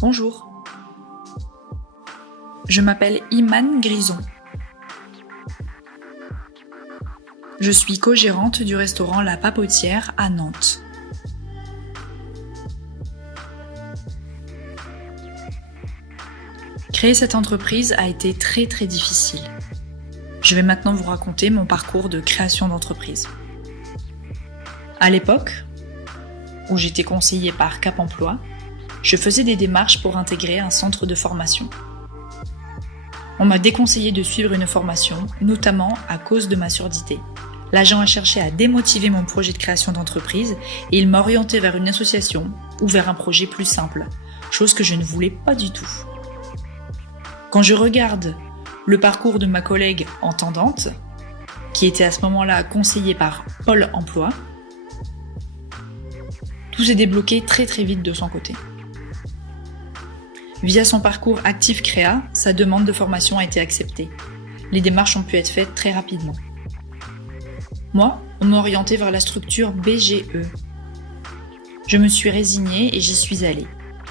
Bonjour. Je m'appelle Imane Grison. Je suis co-gérante du restaurant La Papotière à Nantes. Créer cette entreprise a été très difficile. Je vais maintenant vous raconter mon parcours de création d'entreprise. À l'époque, où j'étais conseillée par Cap Emploi, je faisais des démarches pour intégrer un centre de formation. On m'a déconseillé de suivre une formation, notamment à cause de ma surdité. L'agent a cherché à démotiver mon projet de création d'entreprise et il m'a orienté vers une association ou vers un projet plus simple, chose que je ne voulais pas du tout. Quand je regarde le parcours de ma collègue entendante, qui était à ce moment-là conseillée par Pôle Emploi, tout s'est débloqué très vite de son côté. Via son parcours actif créa, sa demande de formation a été acceptée. Les démarches ont pu être faites très rapidement. Moi, on m'a orienté vers la structure BGE. Je me suis résignée et j'y suis allée.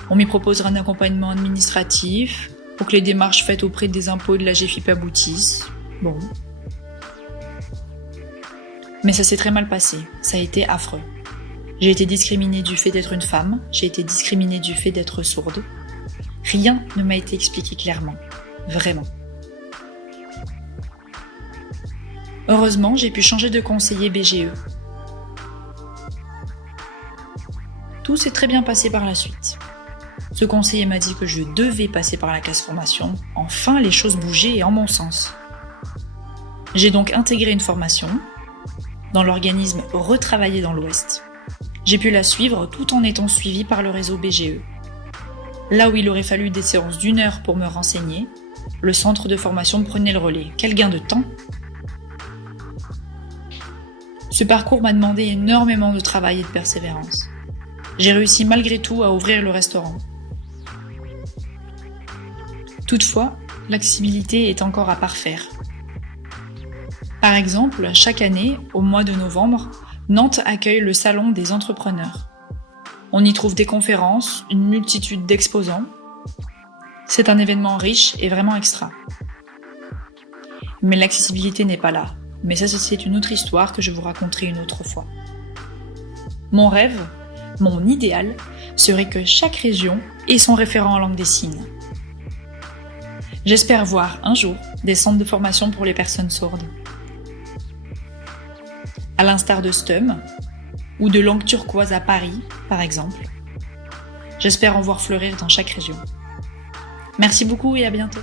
On m'y proposera un accompagnement administratif pour que les démarches faites auprès des impôts de la GFIP aboutissent. Bon. Mais ça s'est très mal passé, ça a été affreux. J'ai été discriminée du fait d'être une femme, j'ai été discriminée du fait d'être sourde. Rien ne m'a été expliqué clairement, vraiment. Heureusement, j'ai pu changer de conseiller BGE. Tout s'est très bien passé par la suite. Ce conseiller m'a dit que je devais passer par la case formation. Enfin, les choses bougeaient en mon sens. J'ai donc intégré une formation dans l'organisme Retravailler dans l'Ouest. J'ai pu la suivre tout en étant suivie par le réseau BGE. Là où il aurait fallu des séances d'1 heure pour me renseigner, le centre de formation prenait le relais. Quel gain de temps! Ce parcours m'a demandé énormément de travail et de persévérance. J'ai réussi malgré tout à ouvrir le restaurant. Toutefois, l'accessibilité est encore à parfaire. Par exemple, chaque année, au mois de novembre, Nantes accueille le Salon des entrepreneurs. On y trouve des conférences, une multitude d'exposants. C'est un événement riche et vraiment extra. Mais l'accessibilité n'est pas là. Mais ça, c'est une autre histoire que je vous raconterai une autre fois. Mon rêve, mon idéal, serait que chaque région ait son référent en langue des signes. J'espère voir un jour des centres de formation pour les personnes sourdes. À l'instar de STEM, ou de langue turquoise à Paris, par exemple. J'espère en voir fleurir dans chaque région. Merci beaucoup et à bientôt.